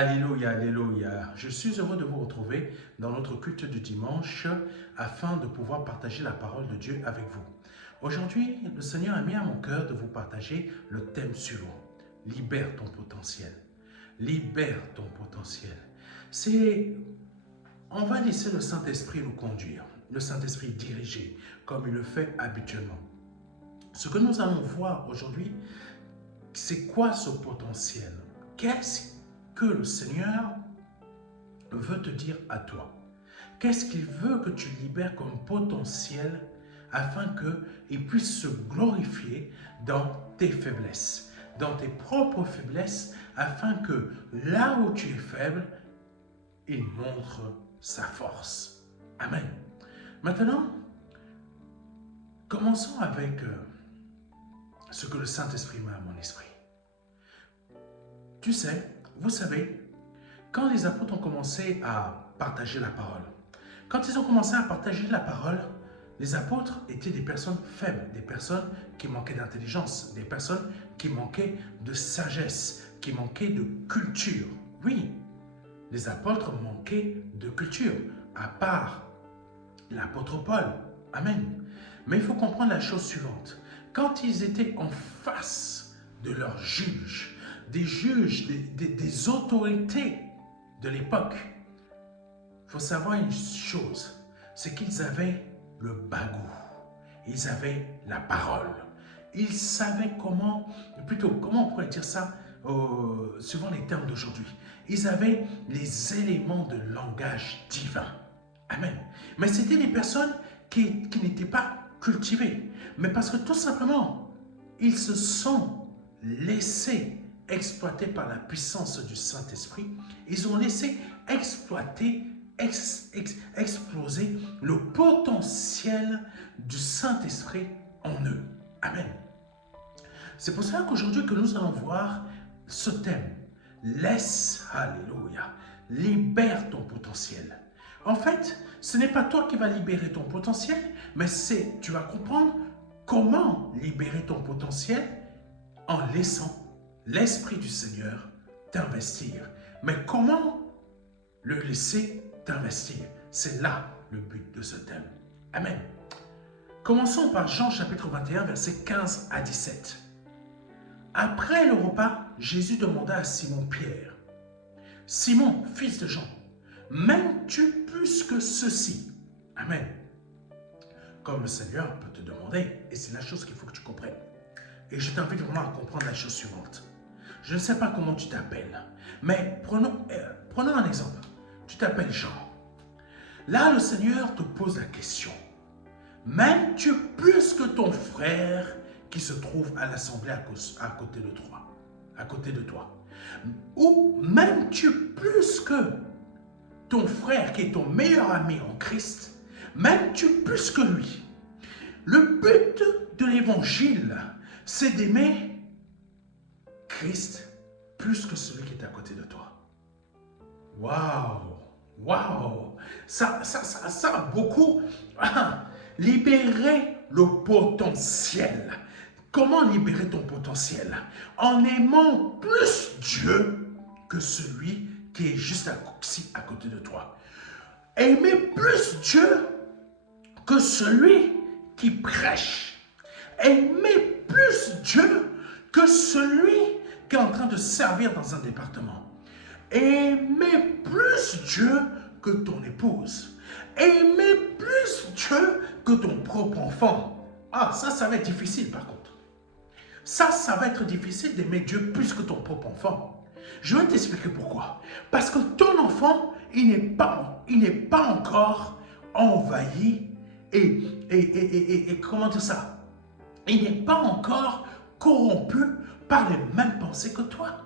Alléluia, alléluia. Je suis heureux de vous retrouver dans notre culte du dimanche afin de pouvoir partager la parole de Dieu avec vous. Aujourd'hui, le Seigneur a mis à mon cœur de vous partager le thème suivant. Libère ton potentiel. Libère ton potentiel. On va laisser le Saint-Esprit nous conduire, le Saint-Esprit diriger comme il le fait habituellement. Ce que nous allons voir aujourd'hui, c'est quoi ce potentiel? Qu'est-ce que le Seigneur veut te dire à toi? Qu'est-ce qu'il veut que tu libères comme potentiel afin qu'il puisse se glorifier dans tes faiblesses, dans tes propres faiblesses, afin que là où tu es faible, il montre sa force. Amen. Maintenant, commençons avec ce que le Saint-Esprit met à mon esprit. Tu sais, vous savez, quand les apôtres ont commencé à partager la parole, quand ils ont commencé à partager la parole, les apôtres étaient des personnes faibles, des personnes qui manquaient d'intelligence, des personnes qui manquaient de sagesse, qui manquaient de culture. Oui, les apôtres manquaient de culture, à part l'apôtre Paul. Amen. Mais il faut comprendre la chose suivante. Quand ils étaient en face de leurs juges, des juges, des autorités de l'époque, il faut savoir une chose, c'est qu'ils avaient le bagou, ils avaient la parole, ils savaient comment on pourrait dire ça, suivant les termes d'aujourd'hui, ils avaient les éléments de langage divin. Amen. Mais c'était des personnes qui n'étaient pas cultivées, mais parce que tout simplement, ils se sont laissés exploités par la puissance du Saint-Esprit, ils ont laissé exploser le potentiel du Saint-Esprit en eux. Amen. C'est pour cela qu'aujourd'hui que nous allons voir ce thème. Laisse, alléluia, libère ton potentiel. En fait, ce n'est pas toi qui vas libérer ton potentiel, mais tu vas comprendre comment libérer ton potentiel en laissant l'Esprit du Seigneur t'investir. Mais comment le laisser t'investir? C'est là le but de ce thème. Amen. Commençons par Jean chapitre 21, versets 15 à 17. Après le repas, Jésus demanda à Simon-Pierre, « Simon, fils de Jean, m'aimes-tu plus que ceci ?» Amen. Comme le Seigneur peut te demander, et c'est la chose qu'il faut que tu comprennes. Et je t'invite vraiment à comprendre la chose suivante. Je ne sais pas comment tu t'appelles, mais prenons un exemple. Tu t'appelles Jean. Là, le Seigneur te pose la question. M'aimes-tu plus que ton frère qui se trouve à l'assemblée à côté de toi? Ou m'aimes-tu plus que ton frère qui est ton meilleur ami en Christ? M'aimes-tu plus que lui? Le but de l'évangile, c'est d'aimer Christ plus que celui qui est à côté de toi. Waouh! Waouh! Ça a beaucoup libérer le potentiel. Comment libérer ton potentiel? En aimant plus Dieu que celui qui est juste à côté de toi. Aimer plus Dieu que celui qui prêche. Aimer plus Dieu que celui qui est en train de servir dans un département. Aimer plus Dieu que ton épouse. Aimer plus Dieu que ton propre enfant. Ah, ça va être difficile par contre. Ça va être difficile d'aimer Dieu plus que ton propre enfant. Je vais t'expliquer pourquoi. Parce que ton enfant, il n'est pas encore envahi et comment dire ça? Il n'est pas encore corrompu par les mêmes pensées que toi.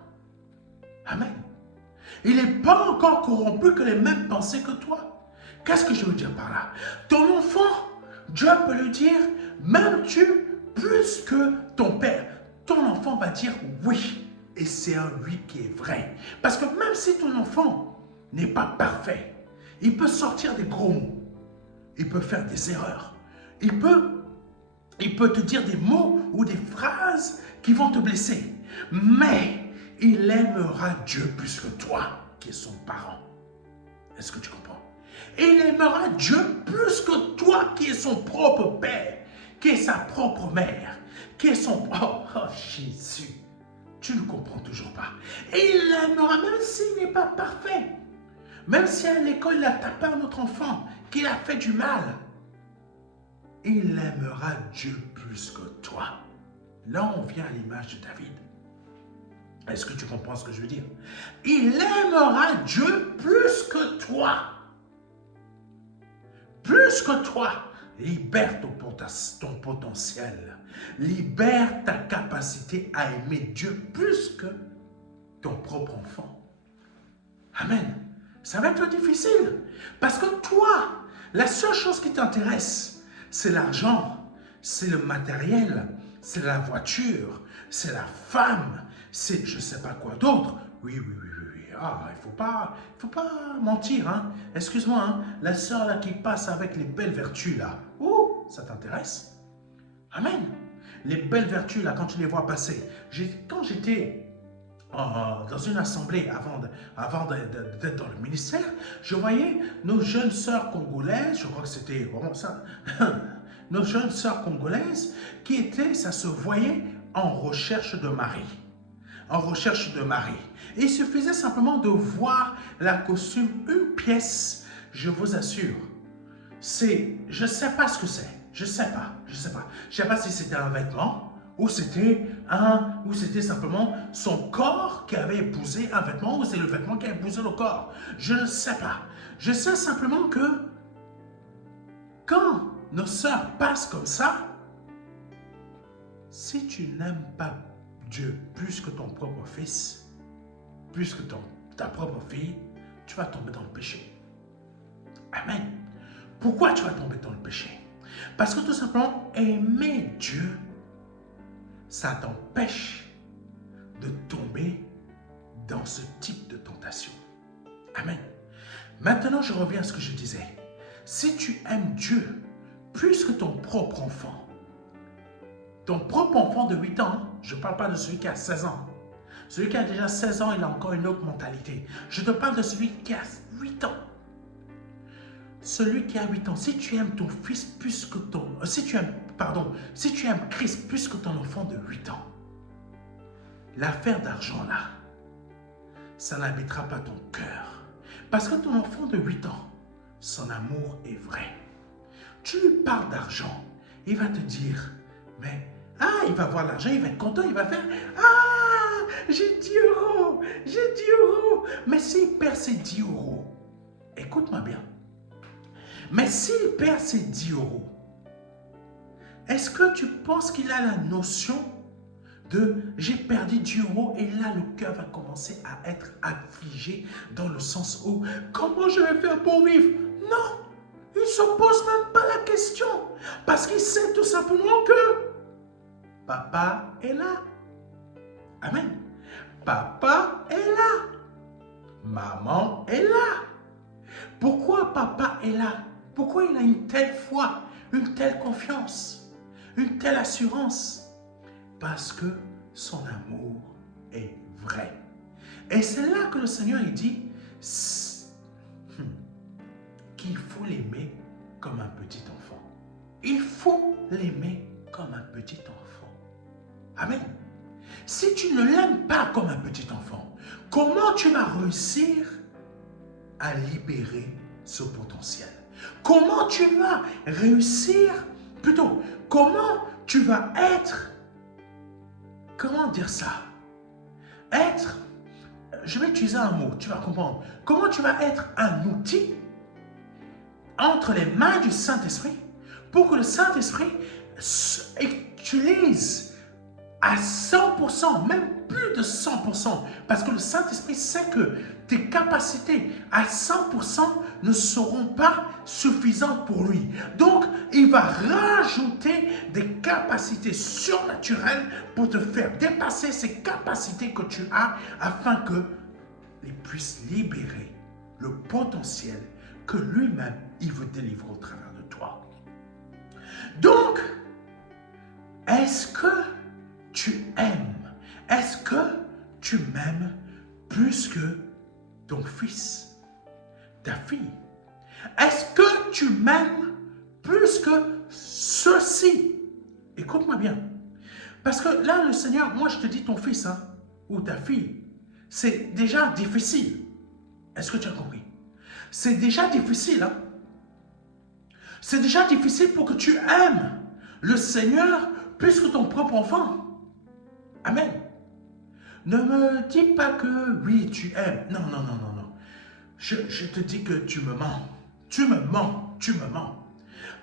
Amen. Il n'est pas encore corrompu que les mêmes pensées que toi. Qu'est-ce que je veux dire par là? Ton enfant, Dieu peut lui dire, m'aimes-tu plus que ton père? Ton enfant va dire oui. Et c'est un oui qui est vrai. Parce que même si ton enfant n'est pas parfait, il peut sortir des gros mots. Il peut faire des erreurs. Il peut te dire des mots ou des phrases qui vont te blesser. Mais il aimera Dieu plus que toi. qui est son parent. Est-ce que tu comprends? Et il aimera Dieu plus que toi qui es son propre père, qui est sa propre mère, qui est son... Oh Jésus, tu ne comprends toujours pas. Et il l'aimera même s'il n'est pas parfait. Même si à l'école il a tapé un autre enfant, qu'il a fait du mal. Il aimera Dieu plus que toi. Là, on vient à l'image de David. Est-ce que tu comprends ce que je veux dire? Il aimera Dieu plus que toi. Plus que toi. Libère ton potentiel. Libère ta capacité à aimer Dieu plus que ton propre enfant. Amen. Ça va être difficile. Parce que toi, la seule chose qui t'intéresse, c'est l'argent, c'est le matériel, c'est la voiture, c'est la femme, c'est je ne sais pas quoi d'autre. Oui. Ah, il faut pas mentir, hein. Excuse-moi, hein. La sœur là qui passe avec les belles vertus là. Oh, ça t'intéresse? Amen. Les belles vertus là, quand tu les vois passer. Quand j'étais dans une assemblée avant d'être dans le ministère, je voyais nos jeunes sœurs congolaises, je crois que c'était vraiment ça, nos jeunes sœurs congolaises qui étaient, ça se voyait, en recherche de mari. En recherche de mari. Et il suffisait simplement de voir la costume, une pièce, je vous assure. Je ne sais pas ce que c'est. Je ne sais pas. Je sais pas si c'était un vêtement ou c'était simplement son corps qui avait épousé un vêtement ou c'est le vêtement qui a épousé le corps. Je ne sais pas. Je sais simplement que quand nos sœurs passent comme ça, si tu n'aimes pas Dieu plus que ton propre fils, plus que ta propre fille, tu vas tomber dans le péché. Amen. Pourquoi tu vas tomber dans le péché? Parce que tout simplement, aimer Dieu, ça t'empêche de tomber dans ce type de tentation. Amen. Maintenant, je reviens à ce que je disais. Si tu aimes Dieu plus que ton propre enfant de 8 ans, je ne parle pas de celui qui a 16 ans. Celui qui a déjà 16 ans, il a encore une autre mentalité. Je te parle de celui qui a 8 ans. Celui qui a 8 ans, si tu aimes ton fils plus que si tu aimes Christ plus que ton enfant de 8 ans, l'affaire d'argent là, ça n'habitera pas ton cœur. Parce que ton enfant de 8 ans, son amour est vrai. Tu lui parles d'argent, il va te dire, mais, il va voir l'argent, il va être content, il va faire, j'ai 10 euros, j'ai 10 euros. Mais s'il perd ses 10 euros, écoute-moi bien, mais s'il perd ses 10 euros, est-ce que tu penses qu'il a la notion de j'ai perdu 10 euros et là le cœur va commencer à être affligé dans le sens où comment je vais faire pour vivre? Non, il ne se pose même pas la question parce qu'il sait tout simplement que papa est là. Amen. Papa est là. Maman est là. Pourquoi papa est là? Pourquoi il a une telle foi, une telle confiance, une telle assurance? Parce que son amour est vrai. Et c'est là que le Seigneur il dit qu'il faut l'aimer comme un petit enfant. Il faut l'aimer comme un petit enfant. Amen. Si tu ne l'aimes pas comme un petit enfant, comment tu vas réussir à libérer ce potentiel? Comment tu vas réussir, plutôt, comment tu vas être, comment dire ça? Être, je vais utiliser un mot, tu vas comprendre. Comment tu vas être un outil entre les mains du Saint-Esprit pour que le Saint-Esprit utilise à 100%, même plus de 100%, parce que le Saint-Esprit sait que tes capacités à 100% ne seront pas suffisantes pour lui. Donc, il va rajouter des capacités surnaturelles pour te faire dépasser ces capacités que tu as afin qu'il puisse libérer le potentiel que lui-même, il veut délivrer au travers de toi. Donc, est-ce que tu aimes? Est-ce que tu m'aimes plus que ton fils, ta fille? Est-ce que tu m'aimes plus que ceci? Écoute-moi bien. Parce que là, le Seigneur, moi je te dis ton fils hein, ou ta fille, c'est déjà difficile. Est-ce que tu as compris? C'est déjà difficile. Hein? C'est déjà difficile pour que tu aimes le Seigneur plus que ton propre enfant. Amen. Ne me dis pas que oui, tu aimes. Non, non, non, non, non. Je te dis que tu me mens. Tu me mens, tu me mens.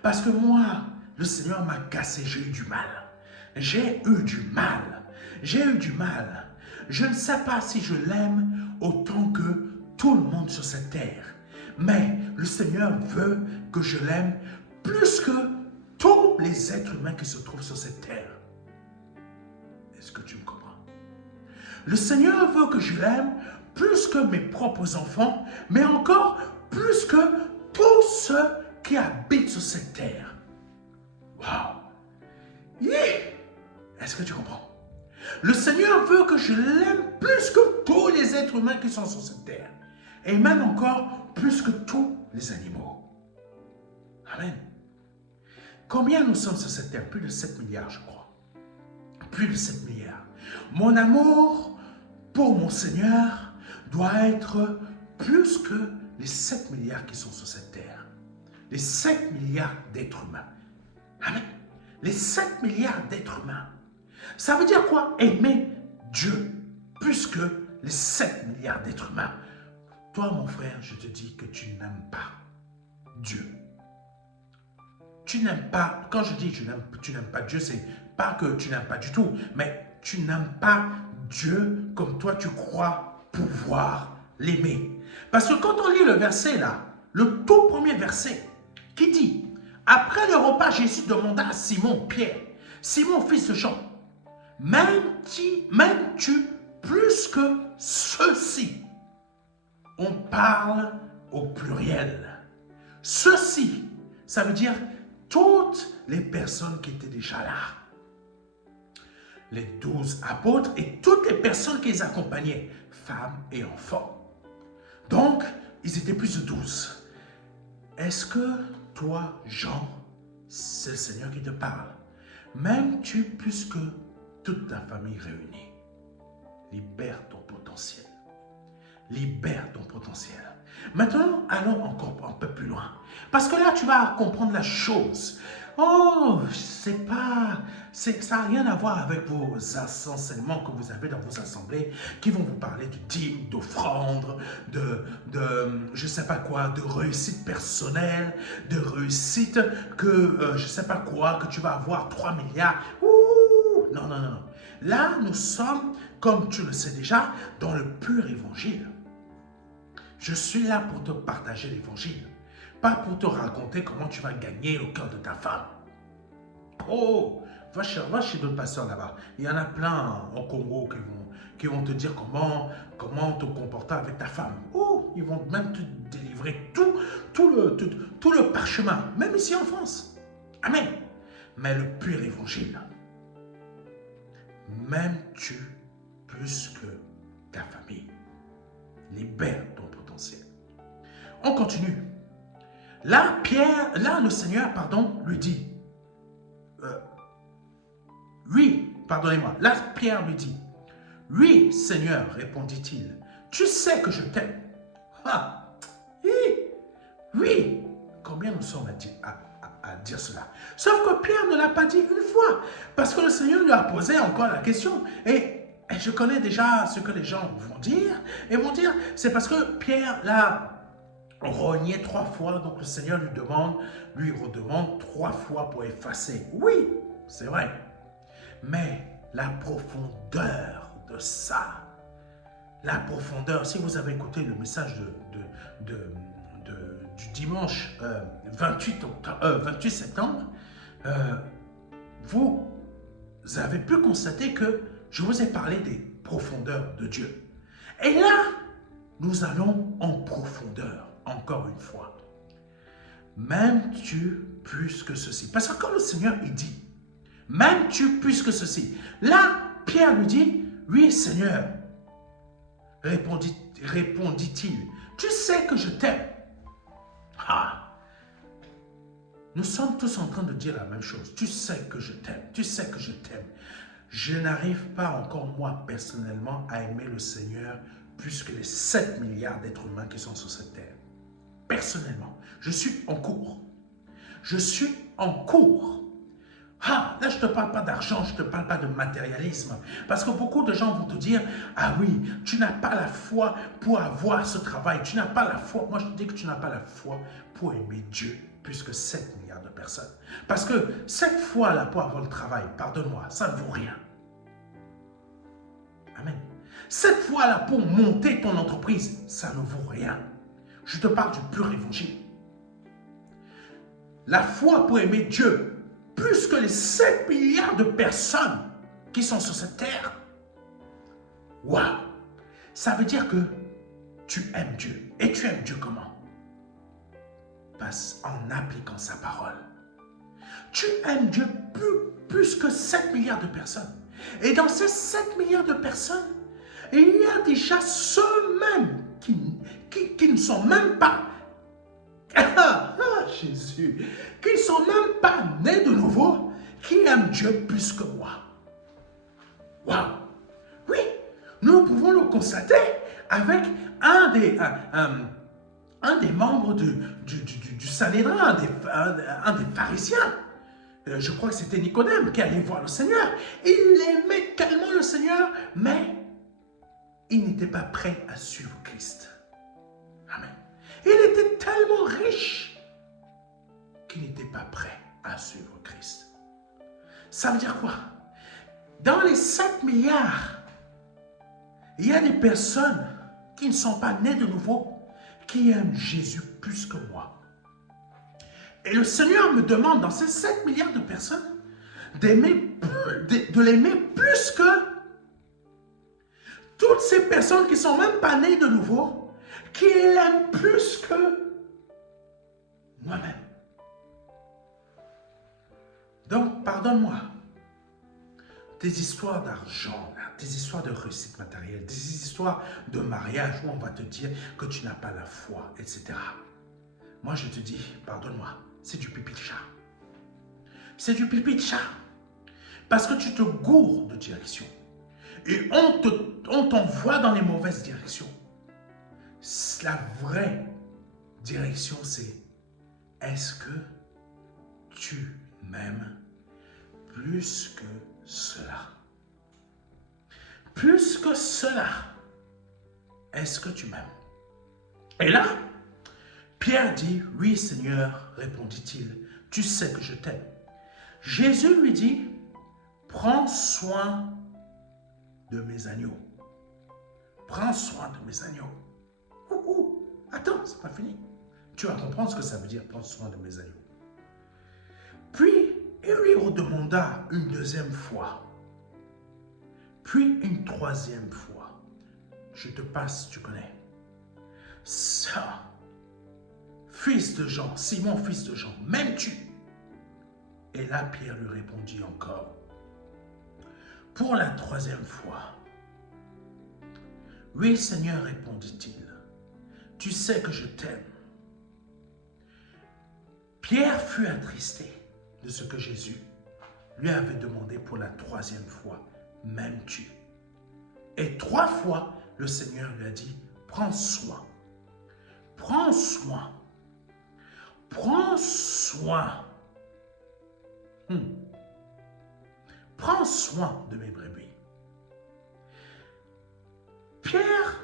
Parce que moi, le Seigneur m'a cassé, j'ai eu du mal. J'ai eu du mal. J'ai eu du mal. Je ne sais pas si je l'aime autant que tout le monde sur cette terre. Mais le Seigneur veut que je l'aime plus que tous les êtres humains qui se trouvent sur cette terre. Est-ce que tu me comprends? Le Seigneur veut que je l'aime plus que mes propres enfants, mais encore plus que tous ceux qui habitent sur cette terre. Waouh! Est-ce que tu comprends? Le Seigneur veut que je l'aime plus que tous les êtres humains qui sont sur cette terre. Et même encore plus que tous les animaux. Amen. Combien nous sommes sur cette terre? Plus de 7 milliards, je crois. Plus de 7 milliards. Mon amour pour mon Seigneur doit être plus que les 7 milliards qui sont sur cette terre. Les 7 milliards d'êtres humains. Amen. Les 7 milliards d'êtres humains. Ça veut dire quoi? Aimer Dieu plus que les 7 milliards d'êtres humains. Toi, mon frère, je te dis que tu n'aimes pas Dieu. Tu n'aimes pas, quand je dis tu n'aimes pas Dieu, c'est pas que tu n'aimes pas du tout, mais tu n'aimes pas Dieu comme toi tu crois pouvoir l'aimer. Parce que quand on lit le verset là, le tout premier verset, qui dit, après le repas, Jésus demanda à Simon, Pierre, Simon, fils de Jean, m'aimes-tu plus que ceux-ci? On parle au pluriel. Ceux-ci, ça veut dire toutes les personnes qui étaient déjà là. Les 12 apôtres et toutes les personnes qui les accompagnaient, femmes et enfants. Donc, ils étaient plus de 12. Est-ce que toi, Jean, c'est le Seigneur qui te parle? M'aimes-tu plus que toute ta famille réunie? Libère ton potentiel. Libère ton potentiel. Maintenant, allons encore un peu plus loin. Parce que là, tu vas comprendre la chose. Oh, ça n'a rien à voir avec vos enseignements que vous avez dans vos assemblées qui vont vous parler de dîmes, d'offrandes, je ne sais pas quoi, de réussite personnelle, de réussite que, je ne sais pas quoi, que tu vas avoir 3 milliards. Ouh, non, non, non. Là, nous sommes, comme tu le sais déjà, dans le pur évangile. Je suis là pour te partager l'évangile, pas pour te raconter comment tu vas gagner le cœur de ta femme. Oh, va chez d'autres pasteurs là-bas. Il y en a plein au Congo qui vont te dire comment te comporter avec ta femme. Oh, ils vont même te délivrer tout le parchemin, même ici en France. Amen. Mais le pur évangile, m'aimes-tu plus que ta famille? Libère ton potentiel. On continue. Là, le Seigneur, lui dit, oui, pardonnez-moi. Là, Pierre lui dit, oui, Seigneur, répondit-il, tu sais que je t'aime. Ah, oui. Combien nous sommes à dire cela? Sauf que Pierre ne l'a pas dit une fois, parce que le Seigneur lui a posé encore la question. Et je connais déjà ce que les gens vont dire. Et vont dire, c'est parce que Pierre l'a renié 3 fois. Donc le Seigneur lui redemande 3 fois pour effacer. Oui, c'est vrai. Mais la profondeur de ça, la profondeur, si vous avez écouté le message du dimanche 28 septembre, vous avez pu constater que je vous ai parlé des profondeurs de Dieu. Et là, nous allons en profondeur, encore une fois. M'aimes-tu plus que ceci? Parce que quand le Seigneur, il dit, m'aimes-tu plus que ceci? Là, Pierre lui dit, oui Seigneur, répondit-il, tu sais que je t'aime. Ah, nous sommes tous en train de dire la même chose. Tu sais que je t'aime, tu sais que je t'aime. Je n'arrive pas encore, moi, personnellement, à aimer le Seigneur plus que les 7 milliards d'êtres humains qui sont sur cette terre. Personnellement, je suis en cours. Je suis en cours. Ah, là, je ne te parle pas d'argent, je ne te parle pas de matérialisme. Parce que beaucoup de gens vont te dire, ah oui, tu n'as pas la foi pour avoir ce travail. Tu n'as pas la foi. Moi, je te dis que tu n'as pas la foi pour aimer Dieu plus que 7 milliards de personnes. Parce que cette foi-là pour avoir le travail, pardonne-moi, ça ne vaut rien. Amen. Cette foi-là pour monter ton entreprise, ça ne vaut rien. Je te parle du pur évangile. La foi pour aimer Dieu, plus que les 7 milliards de personnes qui sont sur cette terre. Waouh! Ça veut dire que tu aimes Dieu. Et tu aimes Dieu comment? En appliquant sa parole. Tu aimes Dieu plus que 7 milliards de personnes. Et dans ces 7 milliards de personnes, il y a déjà ceux-mêmes qui ne sont même pas Jésus, qui ne sont même pas nés de nouveau, qui aiment Dieu plus que moi. Waouh! Oui, nous pouvons le constater avec un des membres du Sanhédrin, un des pharisiens. Je crois que c'était Nicodème qui allait voir le Seigneur. Il aimait tellement le Seigneur, mais il n'était pas prêt à suivre Christ. Amen. Il était tellement riche qu'il n'était pas prêt à suivre Christ. Ça veut dire quoi? Dans les 7 milliards, il y a des personnes qui ne sont pas nées de nouveau, qui aiment Jésus plus que moi. Et le Seigneur me demande, dans ces 7 milliards de personnes, de l'aimer plus que toutes ces personnes qui ne sont même pas nées de nouveau, qui l'aiment plus que moi-même. Donc, pardonne-moi, des histoires d'argent, des histoires de réussite matérielle, des histoires de mariage où on va te dire que tu n'as pas la foi, etc. Moi, je te dis, pardonne-moi, c'est du pipi de chat. C'est du pipi de chat. Parce que tu te gourres de direction. Et on t'envoie dans les mauvaises directions. La vraie direction, c'est est-ce que tu m'aimes plus que cela? Plus que cela, est-ce que tu m'aimes? Et là, Pierre dit, oui Seigneur, répondit-il, tu sais que je t'aime. Jésus lui dit, prends soin de mes agneaux. Prends soin de mes agneaux. Attends, c'est pas fini. Tu vas comprendre ce que ça veut dire, prends soin de mes agneaux. Puis, il lui redemanda une deuxième fois. Puis une troisième fois. Je te passe, tu connais. Ça, fils de Jean, Simon, fils de Jean, m'aimes-tu? Et là, Pierre lui répondit encore. Pour la troisième fois. Oui, Seigneur, répondit-il. Tu sais que je t'aime. Pierre fut attristé de ce que Jésus lui avait demandé pour la troisième fois. M'aimes-tu? Et 3 fois, le Seigneur lui a dit, prends soin. Prends soin. Prends soin. Prends soin de mes brebis. Pierre,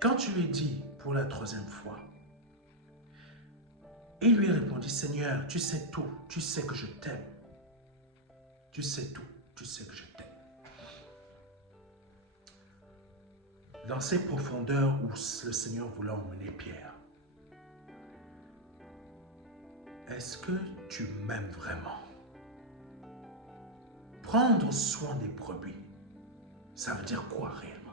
quand tu lui dis pour la troisième fois, il lui répondit, Seigneur, tu sais tout, tu sais que je t'aime. Tu sais tout, tu sais que je t'aime. Dans ces profondeurs où le Seigneur voulait emmener Pierre, est-ce que tu m'aimes vraiment? Prendre soin des brebis, ça veut dire quoi réellement?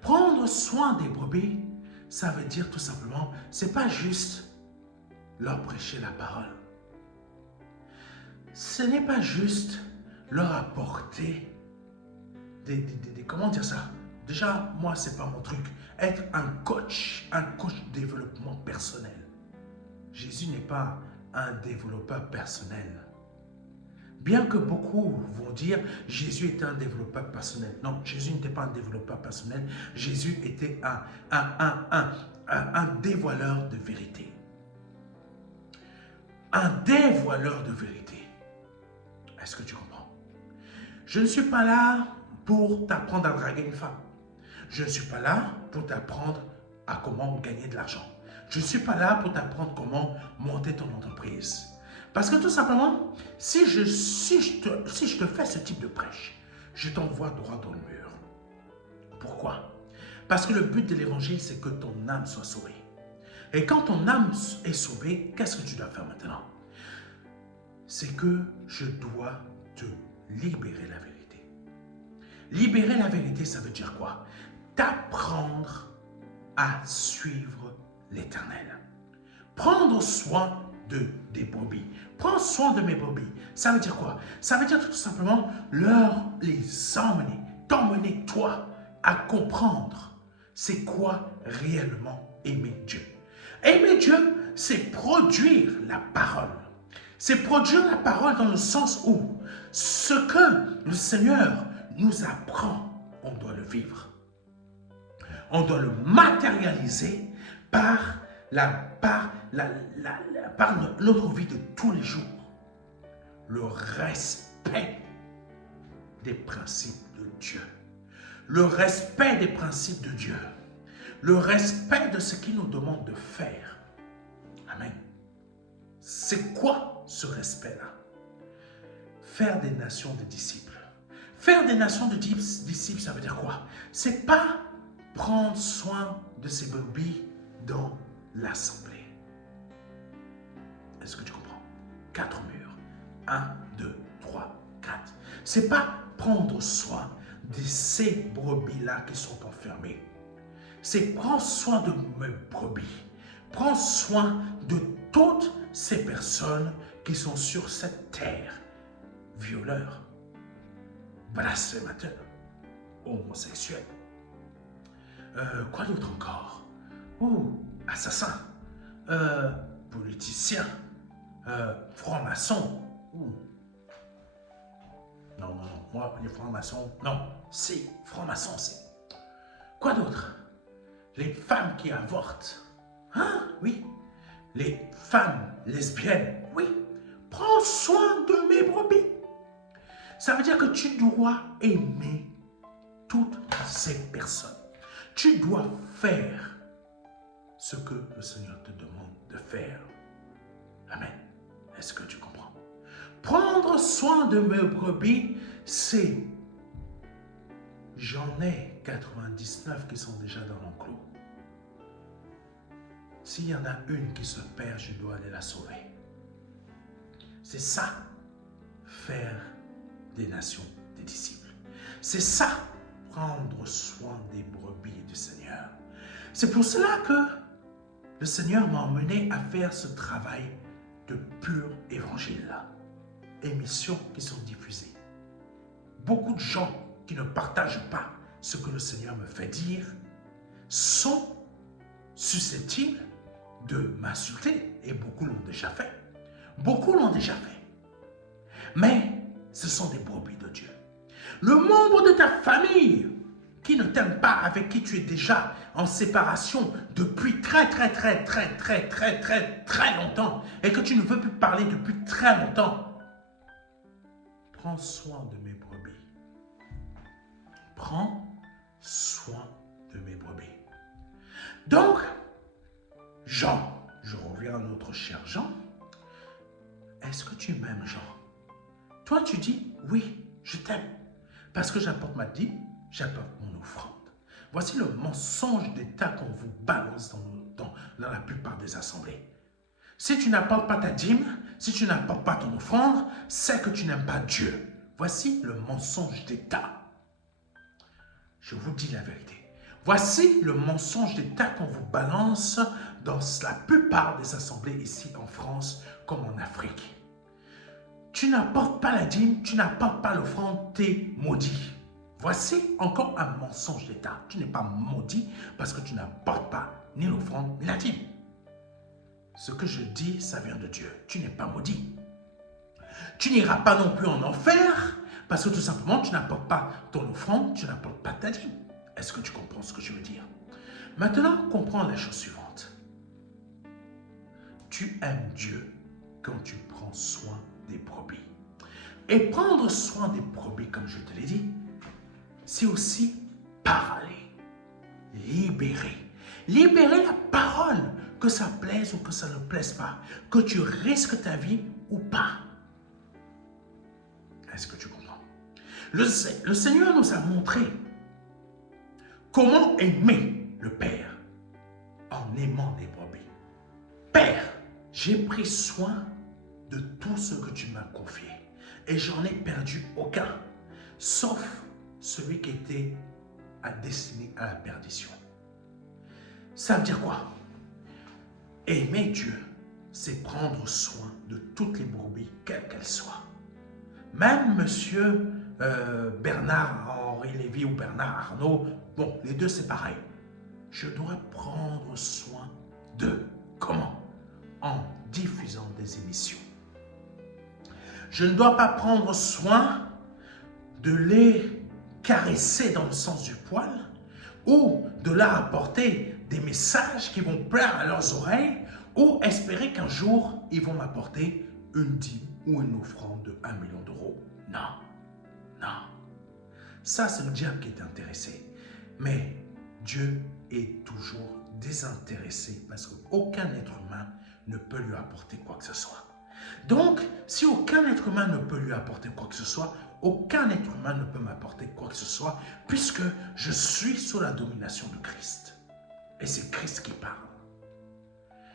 Prendre soin des brebis, ça veut dire tout simplement, c'est pas juste leur prêcher la parole. Ce n'est pas juste leur apporter comment dire ça? Déjà, moi, ce n'est pas mon truc. Être un coach de développement personnel. Jésus n'est pas un développeur personnel. Bien que beaucoup vont dire Jésus était un développeur personnel. Non, Jésus n'était pas un développeur personnel. Jésus était un dévoileur de vérité. Un dévoileur de vérité. Est-ce que tu comprends? Je ne suis pas là pour t'apprendre à draguer une femme. Je ne suis pas là pour t'apprendre à comment gagner de l'argent. Je ne suis pas là pour t'apprendre comment monter ton entreprise. Parce que tout simplement, si je te fais ce type de prêche, je t'envoie droit dans le mur. Pourquoi? Parce que le but de l'évangile, c'est que ton âme soit sauvée. Et quand ton âme est sauvée, qu'est-ce que tu dois faire maintenant? C'est que je dois te libérer la vérité. Libérer la vérité, ça veut dire quoi? T'apprendre à suivre l'Éternel. Prendre soin des brebis. Prends soin de mes brebis. Ça veut dire quoi? Ça veut dire tout simplement les emmener, t'emmener toi à comprendre c'est quoi réellement aimer Dieu. Aimer Dieu, c'est produire la parole. C'est produire la parole dans le sens où ce que le Seigneur nous apprend, on doit le vivre. On doit le matérialiser par notre vie de tous les jours. Le respect des principes de Dieu. Le respect des principes de Dieu. Le respect de ce qu'il nous demande de faire. Amen. C'est quoi ce respect-là? Faire des nations de disciples. Faire des nations de disciples, ça veut dire quoi? C'est pas prendre soin de ses brebis dans l'assemblée. Est-ce que tu comprends? 4 murs. 1, 2, 3, 4. C'est pas prendre soin de ces brebis-là qui sont enfermées. C'est prendre soin de mes brebis. Prends soin de toutes ces personnes qui sont sur cette terre. Violeurs, blasphémateurs, homosexuels. Quoi d'autre encore? Assassins, politiciens, francs-maçons. Non, moi, les francs-maçons, non. Si, francs-maçons, c'est. Quoi d'autre? Les femmes qui avortent. Hein? Oui. Les femmes lesbiennes. Oui. Prends soin de mes brebis. Ça veut dire que tu dois aimer toutes ces personnes. Tu dois faire ce que le Seigneur te demande de faire. Amen. Est-ce que tu comprends? Prendre soin de mes brebis, c'est... J'en ai 99 qui sont déjà dans l'enclos. S'il y en a une qui se perd, je dois aller la sauver. C'est ça, faire des nations des disciples. C'est ça, prendre soin des brebis du Seigneur. C'est pour cela que le Seigneur m'a emmené à faire ce travail de pur évangile. Émissions qui sont diffusées. Beaucoup de gens qui ne partagent pas ce que le Seigneur me fait dire sont susceptibles de m'insulter. Et beaucoup l'ont déjà fait. Beaucoup l'ont déjà fait. Mais ce sont des brebis de Dieu. Le membre de ta famille qui ne t'aime pas, avec qui tu es déjà en séparation depuis très longtemps et que tu ne veux plus parler depuis très longtemps, prends soin de mes brebis. Prends soin de mes brebis. Donc, Jean, je reviens à notre cher Jean. Est-ce que tu m'aimes, Jean? Toi, tu dis, oui, je t'aime. Parce que j'apporte ma dîme, j'apporte mon offrande. Voici le mensonge d'État qu'on vous balance dans la plupart des assemblées. Si tu n'apportes pas ta dîme, si tu n'apportes pas ton offrande, c'est que tu n'aimes pas Dieu. Voici le mensonge d'État. Je vous dis la vérité. Voici le mensonge d'État qu'on vous balance dans la plupart des assemblées ici en France comme en Afrique. Tu n'apportes pas la dîme, tu n'apportes pas l'offrande, t'es maudit. Voici encore un mensonge d'État. Tu n'es pas maudit parce que tu n'apportes pas ni l'offrande ni la dîme. Ce que je dis, ça vient de Dieu. Tu n'es pas maudit. Tu n'iras pas non plus en enfer parce que tout simplement, tu n'apportes pas ton offrande, tu n'apportes pas ta dîme. Est-ce que tu comprends ce que je veux dire? Maintenant, comprends la chose suivante. Tu aimes Dieu quand tu prends soin des brebis. Et prendre soin des brebis, comme je te l'ai dit, c'est aussi parler, libérer. Libérer la parole, que ça plaise ou que ça ne plaise pas, que tu risques ta vie ou pas. Est-ce que tu comprends? Le Seigneur nous a montré comment aimer le Père en aimant les brebis. Père, j'ai pris soin de tout ce que tu m'as confié et j'en ai perdu aucun, sauf celui qui était destiné à la perdition. Ça veut dire quoi? Aimer Dieu, c'est prendre soin de toutes les brebis, quelles qu'elles soient. Même monsieur Bernard-Henri Lévy ou Bernard Arnault, bon, les deux c'est pareil. Je dois prendre soin d'eux. Comment? En diffusant des émissions. Je ne dois pas prendre soin de les caresser dans le sens du poil ou de leur apporter des messages qui vont plaire à leurs oreilles ou espérer qu'un jour, ils vont m'apporter une dîme ou une offrande de 1 million d'euros. Non, non. Ça, c'est le diable qui est intéressé. Mais Dieu est toujours désintéressé parce qu'aucun être humain ne peut lui apporter quoi que ce soit. Donc, si aucun être humain ne peut lui apporter quoi que ce soit, aucun être humain ne peut m'apporter quoi que ce soit puisque je suis sous la domination de Christ. Et c'est Christ qui parle.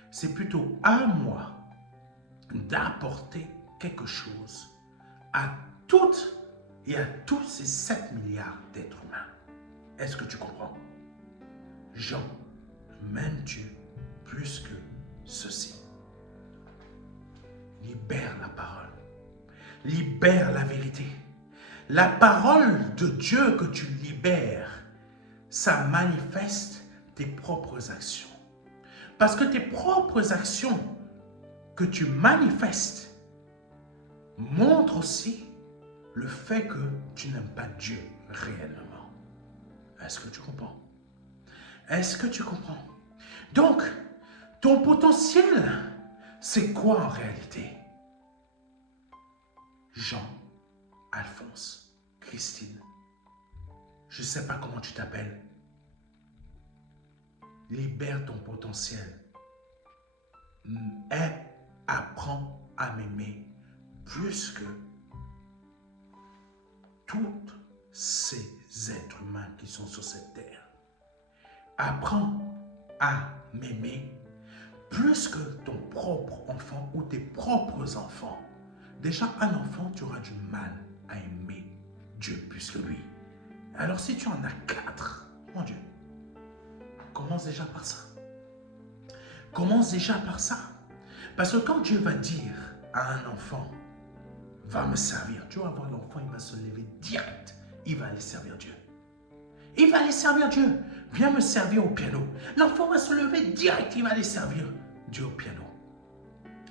C'est plutôt à moi d'apporter quelque chose à toutes et à tous ces 7 milliards d'êtres humains. Est-ce que tu comprends? Jean, même Dieu, plus que ceci. Libère la parole. Libère la vérité. La parole de Dieu que tu libères, ça manifeste tes propres actions. Parce que tes propres actions que tu manifestes montrent aussi le fait que tu n'aimes pas Dieu réellement. Est-ce que tu comprends? Est-ce que tu comprends? Donc, ton potentiel, c'est quoi en réalité? Jean, Alphonse, Christine, je ne sais pas comment tu t'appelles. Libère ton potentiel. Apprends à m'aimer plus que tous ces êtres humains qui sont sur cette terre. Apprends à m'aimer plus que ton propre enfant ou tes propres enfants. Déjà, un enfant, tu auras du mal à aimer Dieu plus que lui. Alors, si tu en as 4, mon Dieu, commence déjà par ça. Commence déjà par ça. Parce que quand Dieu va dire à un enfant, va me servir, tu vas voir l'enfant, il va se lever direct. Il va aller servir Dieu. Il va aller servir Dieu. Viens me servir au piano. L'enfant va se lever direct, il va aller servir Dieu au piano.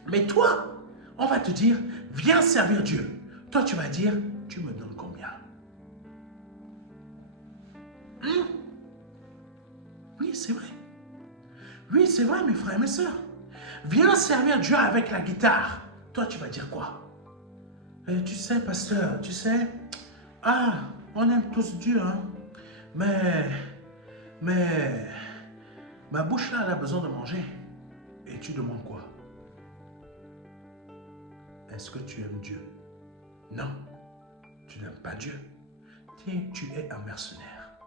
Mais toi, on va te dire, viens servir Dieu. Toi, tu vas dire, tu me donnes combien? Oui, c'est vrai. Oui, c'est vrai, mes frères et mes sœurs. Viens servir Dieu avec la guitare. Toi, tu vas dire quoi? Tu sais, pasteur, tu sais, on aime tous Dieu, hein. Mais, ma bouche là, elle a besoin de manger. Et tu demandes quoi? Est-ce que tu aimes Dieu? Non, tu n'aimes pas Dieu. Tu es un mercenaire.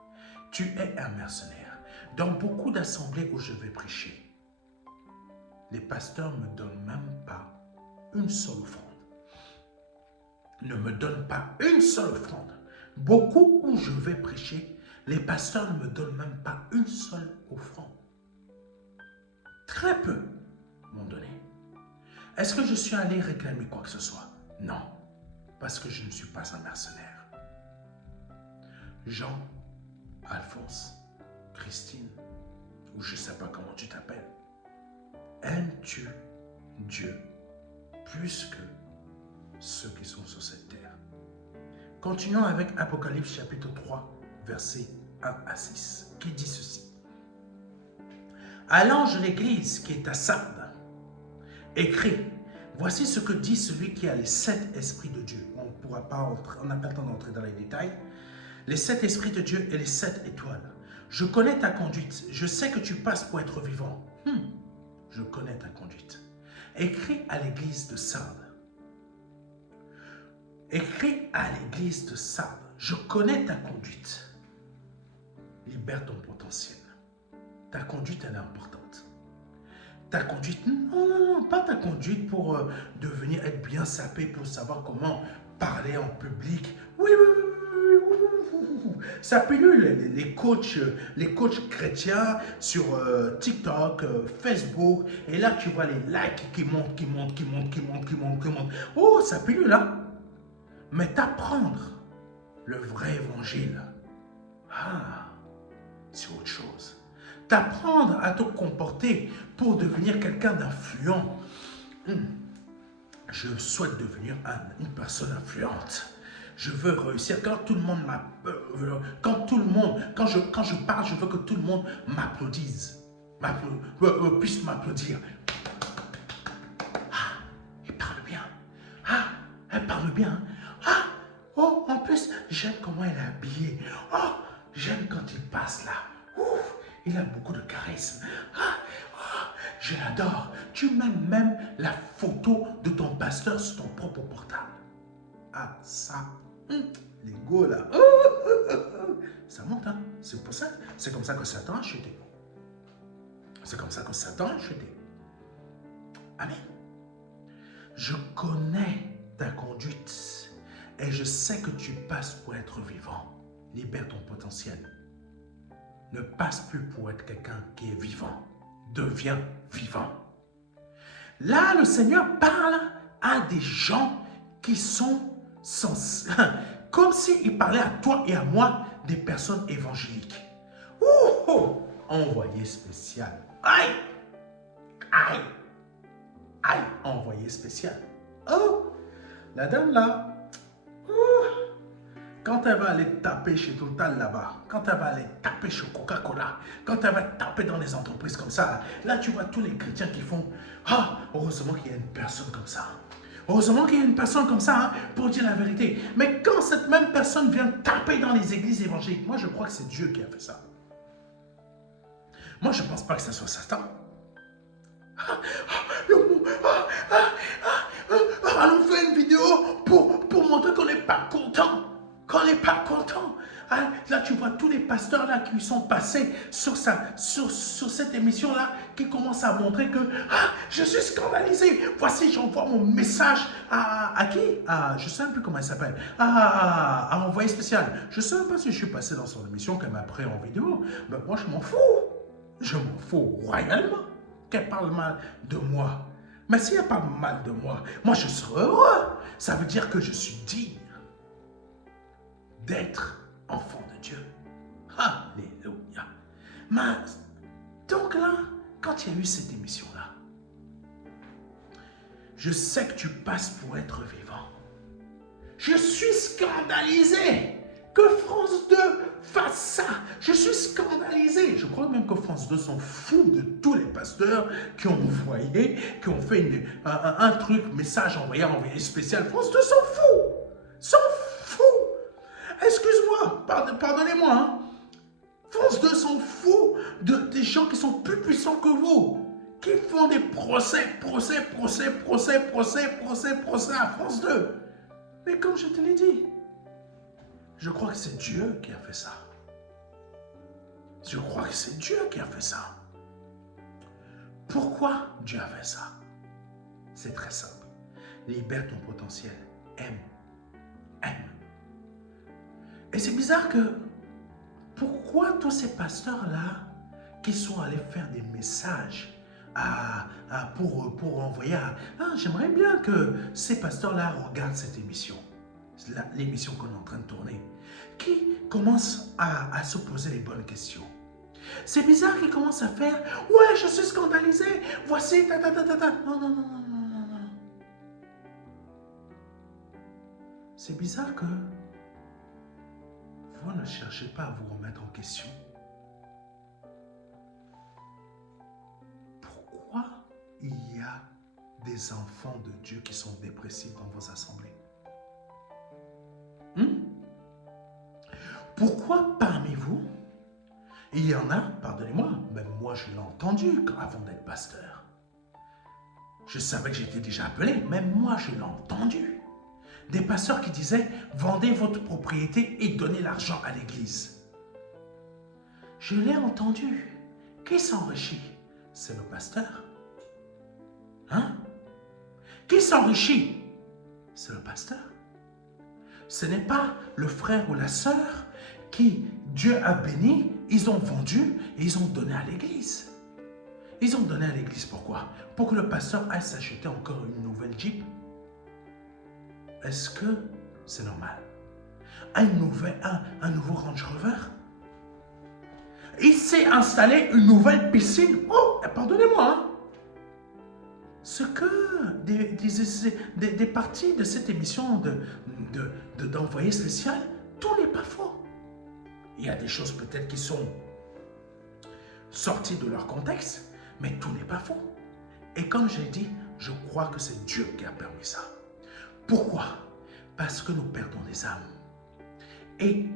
Tu es un mercenaire. Dans beaucoup d'assemblées où je vais prêcher, les pasteurs ne me donnent même pas une seule offrande. Ne me donnent pas une seule offrande. Beaucoup où je vais prêcher, les pasteurs ne me donnent même pas une seule offrande. Très peu m'ont donné. Est-ce que je suis allé réclamer quoi que ce soit? Non, parce que je ne suis pas un mercenaire. Jean, Alphonse, Christine, ou je ne sais pas comment tu t'appelles, aimes-tu Dieu plus que ceux qui sont sur cette terre? Continuons avec Apocalypse chapitre 3, versets 1 à 6, qui dit ceci. À l'ange de l'église qui est à Sardes, écrit, voici ce que dit celui qui a les 7 esprits de Dieu. On pourra pas on n'a pas le temps d'entrer dans les détails. Les 7 esprits de Dieu et les 7 étoiles. Je connais ta conduite. Je sais que tu passes pour être vivant. Je connais ta conduite. Écris à l'église de Sardes. Écris à l'église de Sardes. Je connais ta conduite. Libère ton potentiel. Ta conduite, elle est importante. Ta conduite, non, pas ta conduite pour devenir, être bien sapé, pour savoir comment parler en public. Oui. Ça pilule les coachs chrétiens sur TikTok, Facebook, et là tu vois les likes qui montent. Oh, ça pilule là. Mais t'apprendre le vrai évangile, c'est autre chose. T'apprendre à te comporter pour devenir quelqu'un d'influent. Je souhaite devenir une personne influente. Je veux réussir. Quand tout le monde quand je parle, je veux que tout le monde m'applaudisse, puisse m'applaudir. Il parle bien. Elle parle bien. Oh, en plus, j'aime comment elle est habillée. Oh, j'aime quand il passe là. Ouf, il a beaucoup de charisme. Je l'adore. Tu mets même la photo de ton pasteur sur ton propre portable. Ça, l'ego là, ça monte, hein. C'est pour ça, c'est comme ça que Satan a chuté. C'est comme ça que Satan a chuté. Amen. Je connais ta conduite et je sais que tu passes pour être vivant. Libère ton potentiel. Ne passe plus pour être quelqu'un qui est vivant. Deviens vivant. Là, le Seigneur parle à des gens qui sont comme s'il parlait à toi et à moi, des personnes évangéliques. Envoyé spécial. Aïe, envoyé spécial. Oh, la dame là, quand elle va aller taper chez Total là-bas, quand elle va aller taper chez Coca-Cola, quand elle va taper dans les entreprises comme ça, là tu vois tous les chrétiens qui font, heureusement qu'il y a une personne comme ça. Heureusement qu'il y a une personne comme ça, pour dire la vérité. Mais quand cette même personne vient taper dans les églises évangéliques, moi je crois que c'est Dieu qui a fait ça. Moi je ne pense pas que ce soit Satan. Allons faire une vidéo pour montrer qu'on n'est pas content. Qu'on n'est pas content. Là, tu vois tous les pasteurs là qui sont passés sur cette émission-là, qui commencent à montrer que je suis scandalisé. Voici, j'envoie mon message à qui? Je ne sais même plus comment il s'appelle. À Envoyé spécial. Je ne sais même pas si je suis passé dans son émission qu'elle m'a pris en vidéo. Ben, moi, je m'en fous. Je m'en fous royalement qu'elle parle mal de moi. Mais si elle parle mal de moi, moi, je serai heureux. Ça veut dire que je suis digne d'être enfant de Dieu. Alléluia. Mais, donc là, quand il y a eu cette émission-là, je sais que tu passes pour être vivant. Je suis scandalisé que France 2 fasse ça. Je suis scandalisé. Je crois même que France 2 s'en fout de tous les pasteurs qui ont envoyé, qui ont fait un truc, message envoyé spécial. France 2 s'en fout. S'en fout. Excuse-moi, pardonnez-moi. Hein. France 2 s'en fout des gens qui sont plus puissants que vous, qui font des procès à France 2. Mais comme je te l'ai dit, je crois que c'est Dieu qui a fait ça. Je crois que c'est Dieu qui a fait ça. Pourquoi Dieu a fait ça? C'est très simple. Libère ton potentiel. Aime. Et c'est bizarre que, pourquoi tous ces pasteurs-là qui sont allés faire des messages pour envoyer j'aimerais bien que ces pasteurs-là regardent cette émission. l'émission qu'on est en train de tourner, qui commence à se poser les bonnes questions. C'est bizarre qu'il commence à faire « Ouais, je suis scandalisé, voici, ta, ta, ta, ta, ta. » Non, non, non, non, non, non, non. C'est bizarre que vous ne cherchez pas à vous remettre en question. Pourquoi il y a des enfants de Dieu qui sont dépressifs dans vos assemblées? Pourquoi parmi vous, il y en a, pardonnez-moi, même moi je l'ai entendu avant d'être pasteur. Je savais que j'étais déjà appelé, même moi je l'ai entendu. Des pasteurs qui disaient, vendez votre propriété et donnez l'argent à l'église. Je l'ai entendu. Qui s'enrichit? C'est le pasteur. Hein? Qui s'enrichit? C'est le pasteur. Ce n'est pas le frère ou la sœur qui Dieu a béni, ils ont vendu et ils ont donné à l'église. Ils ont donné à l'église pourquoi? Pour que le pasteur aille s'acheter encore une nouvelle Jeep. Est-ce que c'est normal? Un nouveau Range Rover? Il s'est installé une nouvelle piscine. Oh, pardonnez-moi. Hein? Ce que des parties de cette émission d'envoyé spécial, tout n'est pas faux. Il y a des choses peut-être qui sont sorties de leur contexte, mais tout n'est pas faux. Et comme j'ai dit, je crois que c'est Dieu qui a permis ça. Pourquoi? Parce que nous perdons des âmes. Et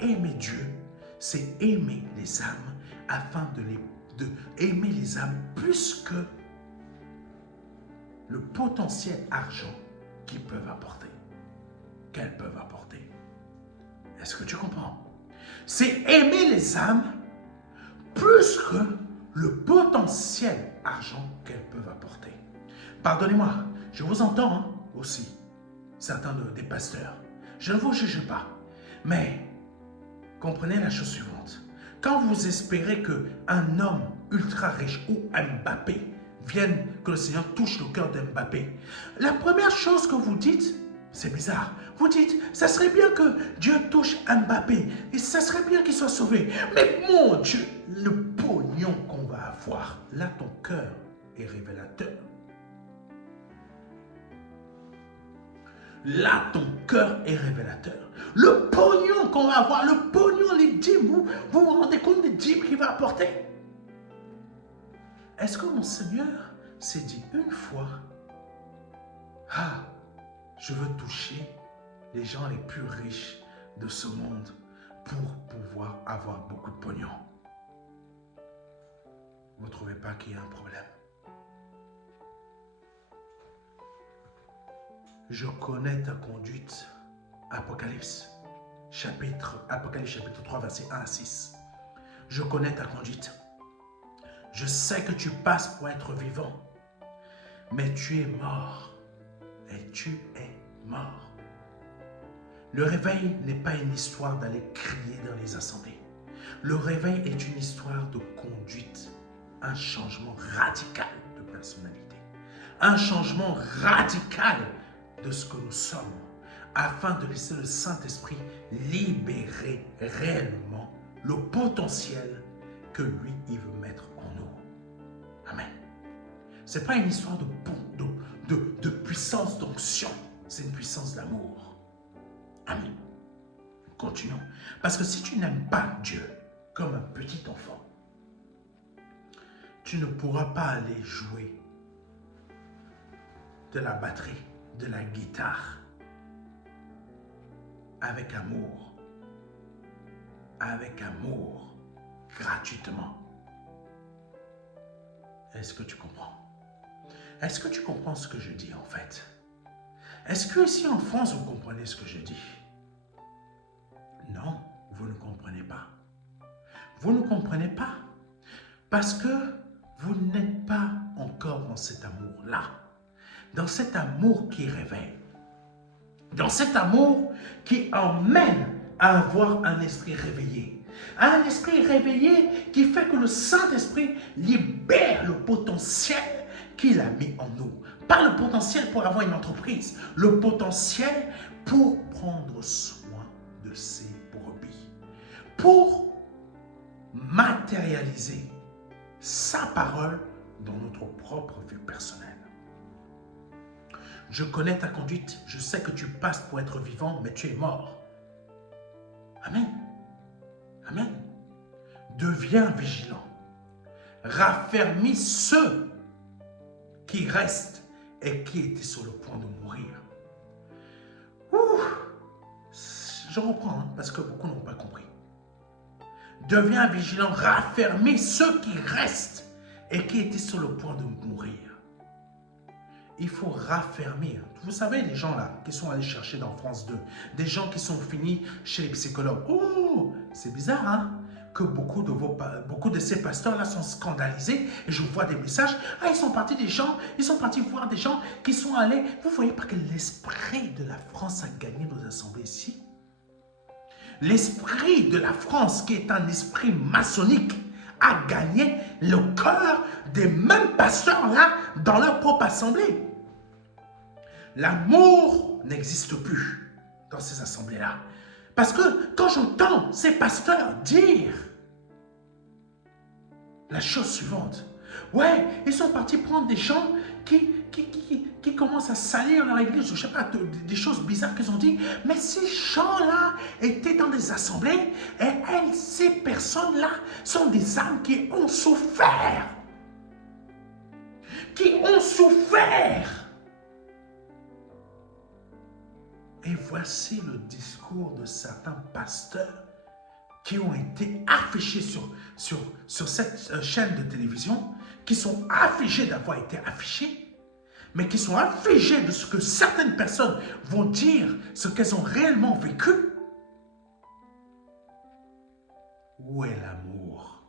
aimer Dieu, c'est aimer les âmes afin de aimer les âmes plus que le potentiel argent qu'ils peuvent apporter, qu'elles peuvent apporter. Est-ce que tu comprends? C'est aimer les âmes plus que le potentiel argent qu'elles peuvent apporter. Pardonnez-moi, je vous entends hein, aussi, certains des pasteurs. Je ne vous juge pas, mais comprenez la chose suivante. Quand vous espérez qu'un homme ultra riche ou Mbappé vienne, que le Seigneur touche le cœur d'Mbappé, la première chose que vous dites, c'est bizarre. Vous dites, ça serait bien que Dieu touche Mbappé et ça serait bien qu'il soit sauvé. Mais mon Dieu, le pognon qu'on va avoir, là ton cœur est révélateur. Là ton cœur est révélateur. Le pognon qu'on va avoir, le pognon, les dîmes, vous vous rendez compte des dîmes qu'il va apporter? Est-ce que mon Seigneur s'est dit une fois, ah, je veux toucher les gens les plus riches de ce monde pour pouvoir avoir beaucoup de pognon? Vous ne trouvez pas qu'il y a un problème? Je connais ta conduite. Apocalypse chapitre 3, verset 1 à 6. Je connais ta conduite. Je sais que tu passes pour être vivant, mais tu es mort. Et tu es mort. Le réveil n'est pas une histoire d'aller crier dans les assemblées. Le réveil est une histoire de conduite, un changement radical de personnalité, un changement radical de ce que nous sommes, afin de laisser le Saint-Esprit libérer réellement le potentiel que lui, il veut mettre en nous. Amen. Ce n'est pas une histoire de puissance d'onction, c'est une puissance d'amour. Amen. Continuons. Parce que si tu n'aimes pas Dieu comme un petit enfant, tu ne pourras pas aller jouer de la batterie, de la guitare, avec amour, gratuitement. Est-ce que tu comprends? Est-ce que tu comprends ce que je dis en fait? Est-ce que ici en France, vous comprenez ce que je dis? Non, vous ne comprenez pas. Vous ne comprenez pas parce que vous n'êtes pas encore dans cet amour-là. Dans cet amour qui réveille. Dans cet amour qui emmène à avoir un esprit réveillé. Un esprit réveillé qui fait que le Saint-Esprit libère le potentiel qu'il a mis en nous. Pas le potentiel pour avoir une entreprise, le potentiel pour prendre soin de ses brebis, pour matérialiser sa parole dans notre propre vie personnelle. Je connais ta conduite, je sais que tu passes pour être vivant, mais tu es mort. Amen. Amen. Deviens vigilant. Raffermis ceux qui restent et qui étaient sur le point de mourir. Ouh, je reprends parce que beaucoup n'ont pas compris. Deviens vigilant, raffermis ceux qui restent et qui étaient sur le point de mourir. Il faut raffermir. Vous savez, les gens là qui sont allés chercher dans France 2, des gens qui sont finis chez les psychologues. Oh, c'est bizarre, hein? Que beaucoup de ces pasteurs-là sont scandalisés. Et je vois des messages. Ah, ils sont partis voir des gens qui sont allés. Vous voyez pas que l'esprit de la France a gagné nos assemblées ici? L'esprit de la France, qui est un esprit maçonnique, a gagné le cœur des mêmes pasteurs-là dans leur propre assemblée. L'amour n'existe plus dans ces assemblées-là. Parce que quand j'entends ces pasteurs dire la chose suivante, ouais, ils sont partis prendre des gens qui commencent à salir leur église, je ne sais pas, des choses bizarres qu'ils ont dit, mais ces gens-là étaient dans des assemblées et ces personnes-là sont des âmes qui ont souffert. Qui ont souffert. Et voici le discours de certains pasteurs qui ont été affichés sur cette chaîne de télévision, qui sont affligés d'avoir été affichés, mais qui sont affligés de ce que certaines personnes vont dire, ce qu'elles ont réellement vécu. Où est l'amour?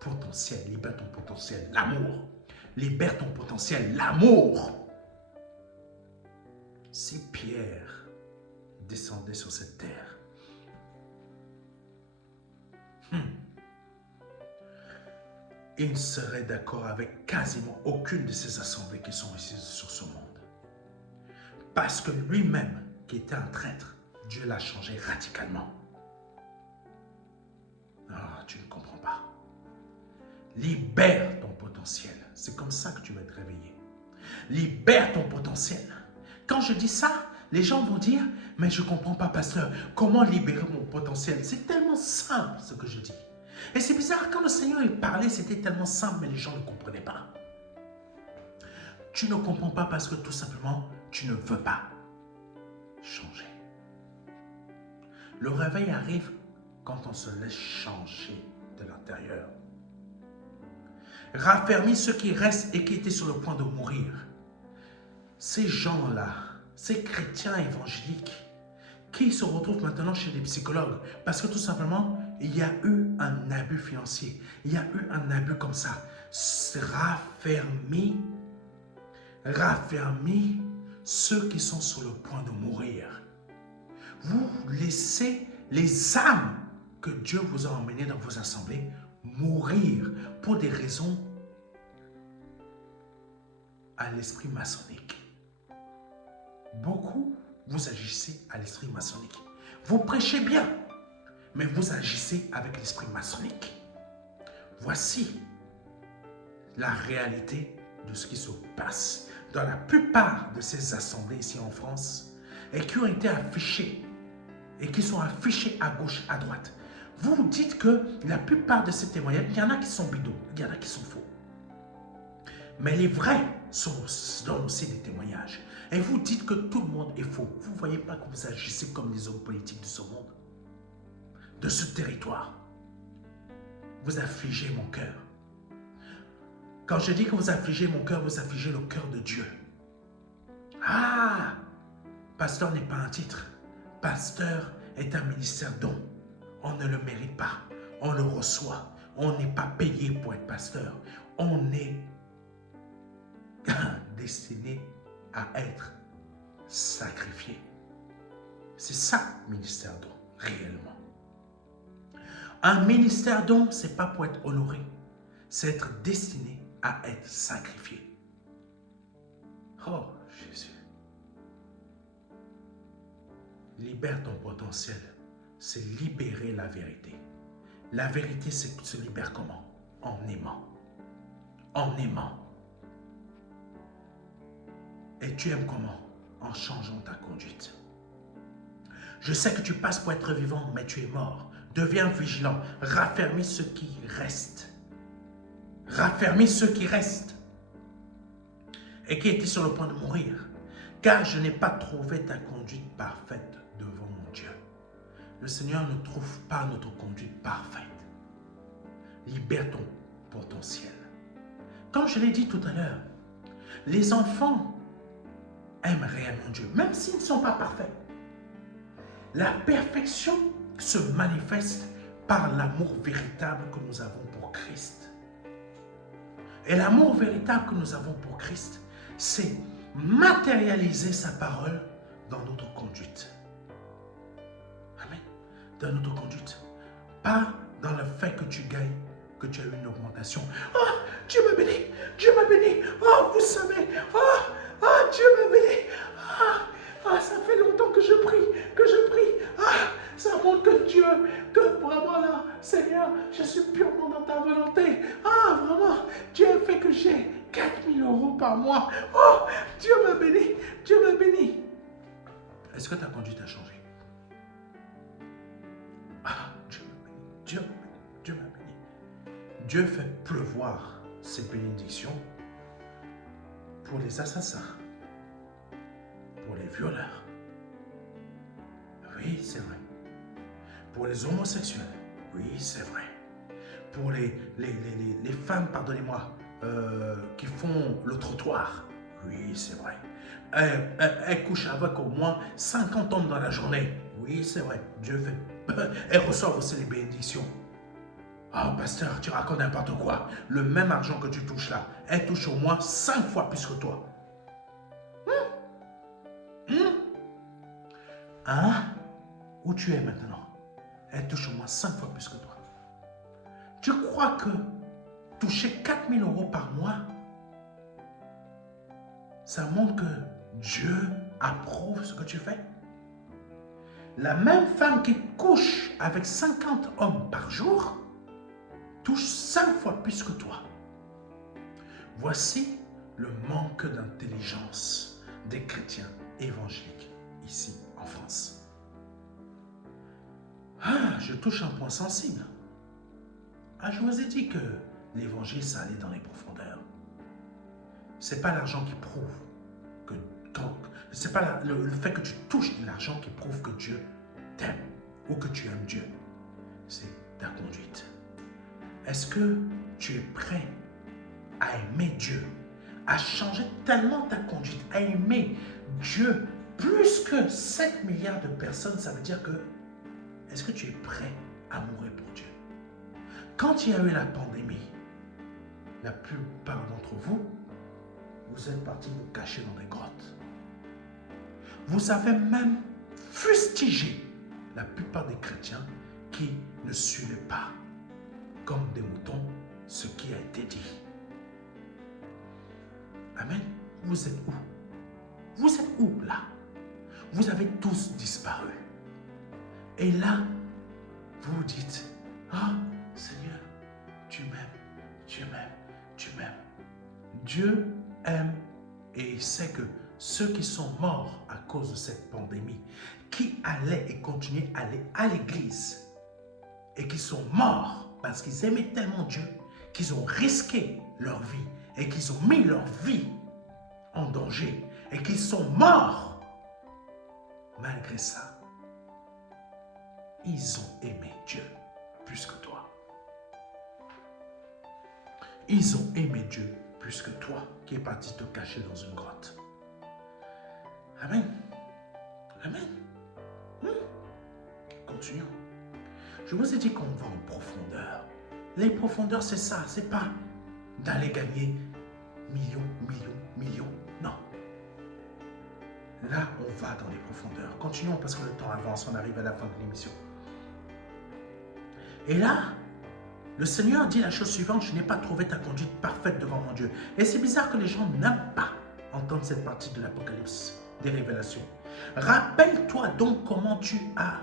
Potentiel, libère ton potentiel, l'amour. Libère ton potentiel, l'amour. Si Pierre descendait sur cette terre, il ne serait d'accord avec quasiment aucune de ces assemblées qui sont ici sur ce monde. Parce que lui-même, qui était un traître, Dieu l'a changé radicalement. Ah, tu ne comprends pas. Libère ton potentiel. C'est comme ça que tu vas être réveillé. Libère ton potentiel. Quand je dis ça, les gens vont dire, mais je ne comprends pas, pasteur, comment libérer mon potentiel? C'est tellement simple ce que je dis. Et c'est bizarre, quand le Seigneur parlait, c'était tellement simple, mais les gens ne comprenaient pas. Tu ne comprends pas parce que tout simplement, tu ne veux pas changer. Le réveil arrive quand on se laisse changer de l'intérieur. Raffermis ceux qui restent et qui étaient sur le point de mourir. Ces gens-là, ces chrétiens évangéliques, qui se retrouvent maintenant chez les psychologues, parce que tout simplement, il y a eu un abus financier, il y a eu un abus comme ça. Raffermis ceux qui sont sur le point de mourir. Vous laissez les âmes que Dieu vous a emmenées dans vos assemblées mourir pour des raisons à l'esprit maçonnique. Beaucoup, vous agissez à l'esprit maçonnique. Vous prêchez bien, mais vous agissez avec l'esprit maçonnique. Voici la réalité de ce qui se passe dans la plupart de ces assemblées ici en France et qui ont été affichées et qui sont affichées à gauche, à droite. Vous vous dites que la plupart de ces témoignages, il y en a qui sont bidons, il y en a qui sont faux. Mais les vrais donnent aussi des témoignages. Et vous dites que tout le monde est faux. Vous ne voyez pas que vous agissez comme les hommes politiques de ce monde, de ce territoire. Vous affligez mon cœur. Quand je dis que vous affligez mon cœur, vous affligez le cœur de Dieu. Ah! Pasteur n'est pas un titre. Pasteur est un ministère don. On ne le mérite pas. On le reçoit. On n'est pas payé pour être pasteur. On est destiné à être sacrifié. C'est ça, ministère don, réellement. Un ministère don, ce n'est pas pour être honoré. C'est être destiné à être sacrifié. Oh, Jésus. Libère ton potentiel. C'est libérer la vérité. La vérité se libère comment? En aimant. En aimant. Et tu aimes comment? En changeant ta conduite. Je sais que tu passes pour être vivant, mais tu es mort. Deviens vigilant. Raffermis ce qui reste. Raffermis ceux qui restent. Et qui étaient sur le point de mourir. Car je n'ai pas trouvé ta conduite parfaite devant mon Dieu. Le Seigneur ne trouve pas notre conduite parfaite. Libère ton potentiel. Comme je l'ai dit tout à l'heure, les enfants aiment réellement Dieu, même s'ils ne sont pas parfaits. La perfection se manifeste par l'amour véritable que nous avons pour Christ. Et l'amour véritable que nous avons pour Christ, c'est matérialiser sa parole dans notre conduite. Amen. Dans notre conduite. Pas dans le fait que tu gagnes, que tu as eu une augmentation. Oh, Dieu m'a béni, Dieu m'a béni. Oh, vous savez, Dieu m'a béni. Ça fait longtemps que je prie, ça montre que Dieu, que vraiment là, Seigneur, je suis purement dans ta volonté. Vraiment, Dieu a fait que j'ai 4 000 € par mois. Oh, Dieu m'a béni, Dieu m'a béni. Est-ce que ta conduite a changé? Dieu m'a béni, Dieu m'a béni, Dieu m'a béni. Dieu fait pleuvoir ses bénédictions pour les assassins, pour les violeurs. Oui, c'est vrai. Pour les homosexuels. Oui, c'est vrai. Pour les femmes, pardonnez-moi, qui font le trottoir. Oui, c'est vrai. Elle couche avec au moins 50 hommes dans la journée. Oui, c'est vrai. Dieu fait. Elle reçoit aussi les bénédictions. Pasteur, tu racontes n'importe quoi. Le même argent que tu touches là, elle touche au moins 5 fois plus que toi. Où tu es maintenant? Elle touche au moins 5 fois plus que toi. Tu crois que toucher 4 000 € par mois, ça montre que Dieu approuve ce que tu fais? La même femme qui couche avec 50 hommes par jour touche 5 fois plus que toi. Voici le manque d'intelligence des chrétiens évangéliques ici en France. Je touche un point sensible. Je vous ai dit que l'évangile, ça allait dans les profondeurs. C'est pas l'argent qui prouve que... C'est pas le fait que tu touches l'argent qui prouve que Dieu t'aime ou que tu aimes Dieu. C'est ta conduite. Est-ce que tu es prêt à aimer Dieu, à changer tellement ta conduite, à aimer Dieu plus que 7 milliards de personnes? Ça veut dire que, est-ce que tu es prêt à mourir pour Dieu? Quand il y a eu la pandémie, la plupart d'entre vous, vous êtes partis vous cacher dans des grottes. Vous avez même fustigé la plupart des chrétiens qui ne suivaient pas, comme des moutons, ce qui a été dit. Amen. Vous êtes où? Vous êtes où là? Vous avez tous disparu. Et là, vous vous dites, Seigneur, tu m'aimes, tu m'aimes, tu m'aimes. Dieu aime et il sait que ceux qui sont morts à cause de cette pandémie, qui allaient et continuaient à aller à l'église et qui sont morts parce qu'ils aimaient tellement Dieu qu'ils ont risqué leur vie et qu'ils ont mis leur vie en danger et qu'ils sont morts, malgré ça, ils ont aimé Dieu plus que toi. Ils ont aimé Dieu plus que toi qui es parti te cacher dans une grotte. Amen. Amen. Continuons. Je vous ai dit qu'on va en profondeur. Les profondeurs, c'est ça. C'est pas d'aller gagner millions. Non. Là, on va dans les profondeurs. Continuons parce que le temps avance. On arrive à la fin de l'émission. Et là, le Seigneur dit la chose suivante: je n'ai pas trouvé ta conduite parfaite devant mon Dieu. Et c'est bizarre que les gens n'aiment pas entendre cette partie de l'Apocalypse, des révélations. Rappelle-toi donc comment tu as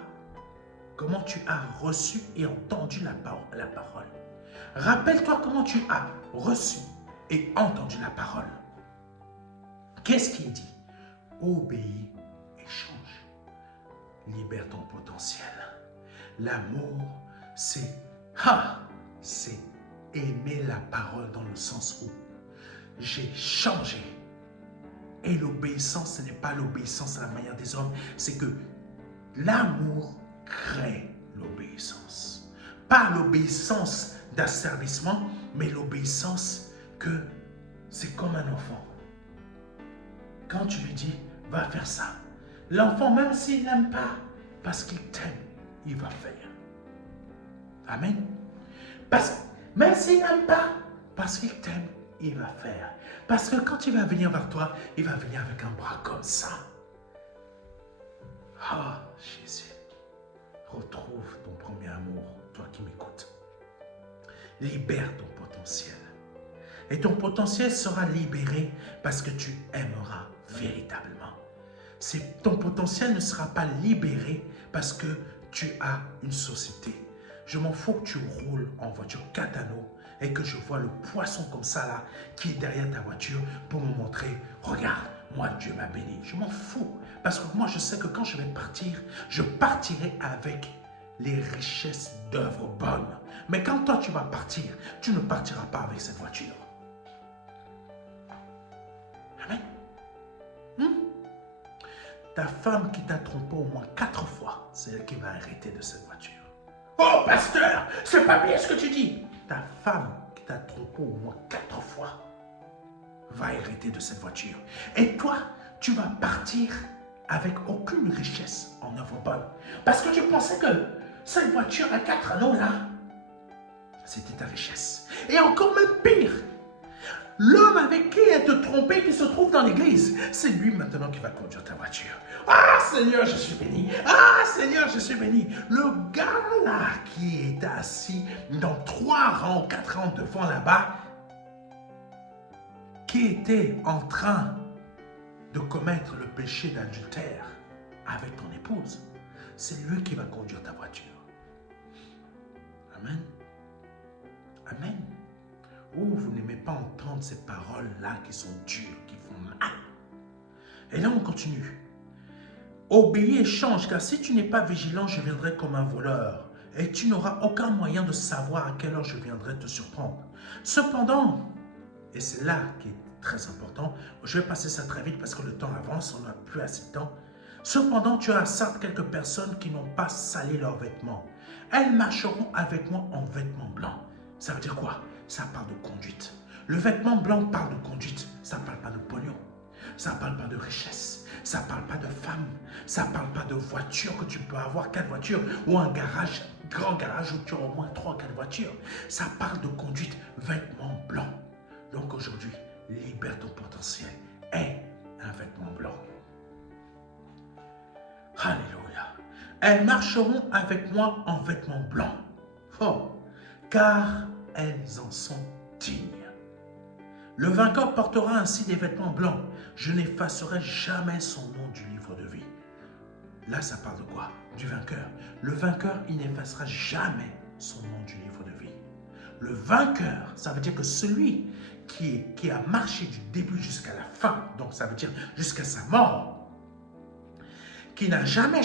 reçu et entendu la parole. Rappelle-toi comment tu as reçu et entendu la parole. Qu'est-ce qu'il dit? Obéis et change. Libère ton potentiel. L'amour, c'est aimer la parole dans le sens où j'ai changé. Et l'obéissance, ce n'est pas l'obéissance à la manière des hommes, c'est que l'amour crée l'obéissance. Pas l'obéissance d'asservissement, mais l'obéissance que c'est comme un enfant. Quand tu lui dis, va faire ça, l'enfant, même s'il n'aime pas, parce qu'il t'aime, il va faire. Amen. Même s'il n'aime pas, parce qu'il t'aime, il va faire. Parce que quand il va venir vers toi, il va venir avec un bras comme ça. Ah, Jésus, retrouve ton premier amour, toi qui m'écoutes. Libère ton potentiel. Et ton potentiel sera libéré parce que tu aimeras véritablement. Ton potentiel ne sera pas libéré parce que tu as une société. Je m'en fous que tu roules en voiture 4 anneaux et que je vois le poisson comme ça là qui est derrière ta voiture pour me montrer, regarde, moi Dieu m'a béni. Je m'en fous parce que moi je sais que quand je vais partir, je partirai avec les richesses d'œuvres bonnes. Mais quand toi tu vas partir, tu ne partiras pas avec cette voiture. Amen. Ta femme qui t'a trompé au moins 4 fois, c'est elle qui va arrêter de cette voiture. Oh pasteur, c'est pas bien ce que tu dis. Ta femme qui t'a trompé au moins 4 fois va arrêter de cette voiture. Et toi, tu vas partir avec aucune richesse en œuvre bonne. Parce que tu pensais que cette voiture à 4 anneaux là, c'était ta richesse. Et encore même pire, l'homme avec qui elle te trompait, qui se trouve dans l'église, c'est lui maintenant qui va conduire ta voiture. Ah Seigneur, je suis béni. Ah Seigneur, je suis béni. Le gars là qui est assis dans 3 rangs, 4 rangs devant là-bas, qui était en train de commettre le péché d'adultère avec ton épouse, c'est lui qui va conduire ta voiture. Amen. Amen. Oh, vous n'aimez pas entendre ces paroles-là qui sont dures, qui font mal. Et là, on continue. Obéis et change, car si tu n'es pas vigilant, je viendrai comme un voleur, et tu n'auras aucun moyen de savoir à quelle heure je viendrai te surprendre. Cependant, et c'est là qui est très important, je vais passer ça très vite parce que le temps avance, on n'a plus assez de temps. Cependant, tu as certes quelques personnes qui n'ont pas sali leurs vêtements. Elles marcheront avec moi en vêtements blancs. Ça veut dire quoi? Ça parle de conduite. Le vêtement blanc parle de conduite. Ça ne parle pas de pognon. Ça ne parle pas de richesse. Ça ne parle pas de femme. Ça ne parle pas de voiture que tu peux avoir 4 voitures ou un garage, grand garage où tu as au moins 3 ou 4 voitures. Ça parle de conduite, vêtements blancs. Donc aujourd'hui, libère ton potentiel. Aie un vêtement blanc. Alléluia. Elles marcheront avec moi en vêtements blancs. Oh, car elles en sont dignes. Le vainqueur portera ainsi des vêtements blancs. Je n'effacerai jamais son nom du livre de vie. Là, ça parle de quoi? Du vainqueur. Le vainqueur, il n'effacera jamais son nom du livre de vie. Le vainqueur, ça veut dire que celui qui a marché du début jusqu'à la fin, donc ça veut dire jusqu'à sa mort, qui n'a jamais,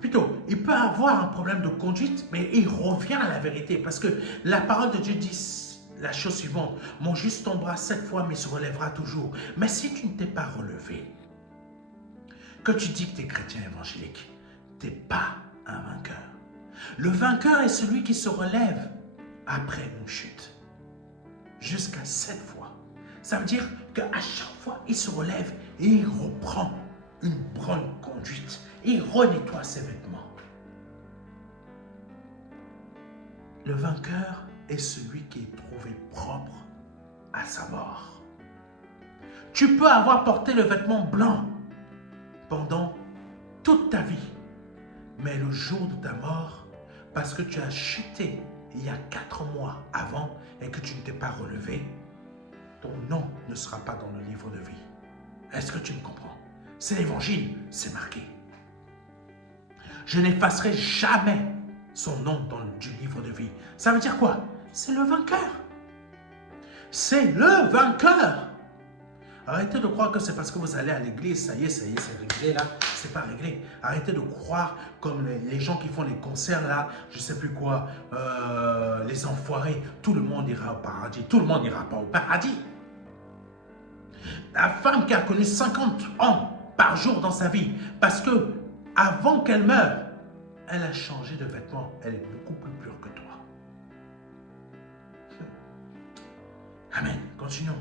plutôt, il peut avoir un problème de conduite, mais il revient à la vérité, parce que la parole de Dieu dit la chose suivante, mon juste tombera 7 fois, mais se relèvera toujours. Mais si tu ne t'es pas relevé, que tu dis que tu es chrétien évangélique, tu n'es pas un vainqueur. Le vainqueur est celui qui se relève après une chute, jusqu'à 7 fois. Ça veut dire qu'à chaque fois, il se relève et il reprend une bonne conduite. Il renettoie ses vêtements. Le vainqueur est celui qui est trouvé propre à sa mort. Tu peux avoir porté le vêtement blanc pendant toute ta vie, mais le jour de ta mort, parce que tu as chuté il y a 4 mois avant et que tu ne t'es pas relevé, ton nom ne sera pas dans le livre de vie. Est-ce que tu me comprends? C'est l'évangile, c'est marqué. Je n'effacerai jamais son nom du livre de vie. Ça veut dire quoi? C'est le vainqueur. C'est le vainqueur. Arrêtez de croire que c'est parce que vous allez à l'église, ça y est, c'est réglé là. C'est pas réglé. Arrêtez de croire comme les gens qui font les concerts là, je sais plus quoi, les enfoirés, tout le monde ira au paradis. Tout le monde n'ira pas au paradis. La femme qui a connu 50 ans par jour dans sa vie, parce que avant qu'elle meure, elle a changé de vêtements. Elle est beaucoup plus pure que toi. Amen. Continuons.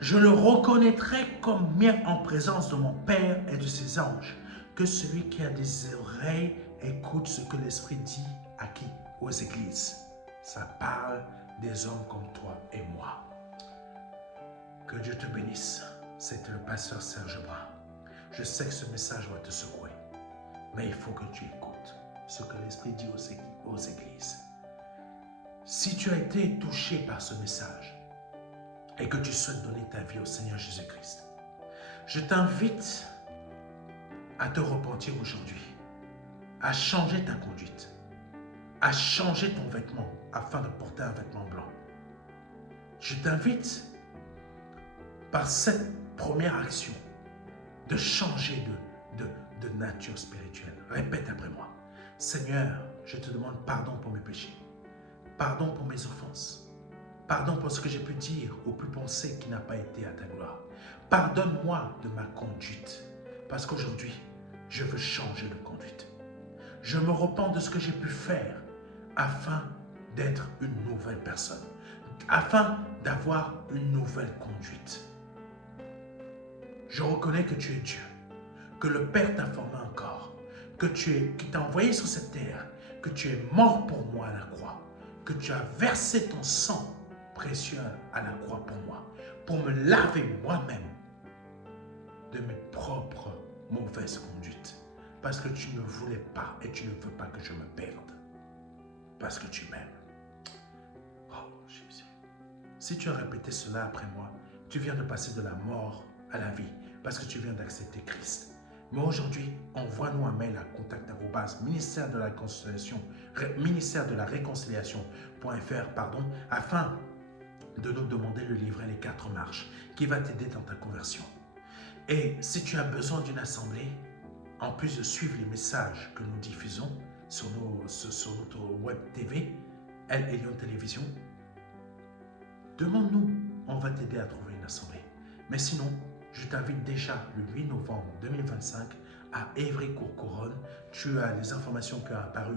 Je le reconnaîtrai comme mien en présence de mon Père et de ses anges. Que celui qui a des oreilles écoute ce que l'Esprit dit à qui? Aux églises. Ça parle des hommes comme toi et moi. Que Dieu te bénisse. C'était le pasteur Serge Brun. Je sais que ce message va te secouer. Mais il faut que tu écoutes ce que l'Esprit dit aux églises. Si tu as été touché par ce message, et que tu souhaites donner ta vie au Seigneur Jésus-Christ, je t'invite à te repentir aujourd'hui, à changer ta conduite, à changer ton vêtement afin de porter un vêtement blanc. Je t'invite, par cette première action, de changer de nature spirituelle. Répète après moi. Seigneur, je te demande pardon pour mes péchés, pardon pour mes offenses, pardon pour ce que j'ai pu dire ou pu penser qui n'a pas été à ta gloire. Pardonne-moi de ma conduite, parce qu'aujourd'hui, je veux changer de conduite. Je me repens de ce que j'ai pu faire afin d'être une nouvelle personne, afin d'avoir une nouvelle conduite. Je reconnais que tu es Dieu, que le Père t'a formé encore, qui t'a envoyé sur cette terre, que tu es mort pour moi à la croix, que tu as versé ton sang précieux à la croix pour moi, pour me laver moi-même de mes propres mauvaises conduites, parce que tu ne voulais pas et tu ne veux pas que je me perde, parce que tu m'aimes. Oh Jésus, si tu as répété cela après moi, tu viens de passer de la mort à la vie, parce que tu viens d'accepter Christ. Mais aujourd'hui, envoie-nous un mail à contact@ministère de la réconciliation.fr, afin de nous demander le livret Les 4 marches qui va t'aider dans ta conversion. Et si tu as besoin d'une assemblée, en plus de suivre les messages que nous diffusons sur notre web TV, El Elyon Télévision, demande-nous, on va t'aider à trouver une assemblée. Mais sinon, je t'invite déjà le 8 novembre 2025 à Évry-Courcouronnes. Tu as les informations qui ont apparu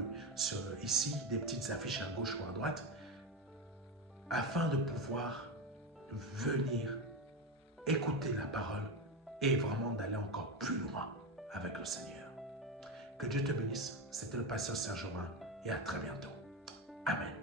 ici, des petites affiches à gauche ou à droite, afin de pouvoir venir écouter la parole et vraiment d'aller encore plus loin avec le Seigneur. Que Dieu te bénisse. C'était le pasteur Serge Brun et à très bientôt. Amen.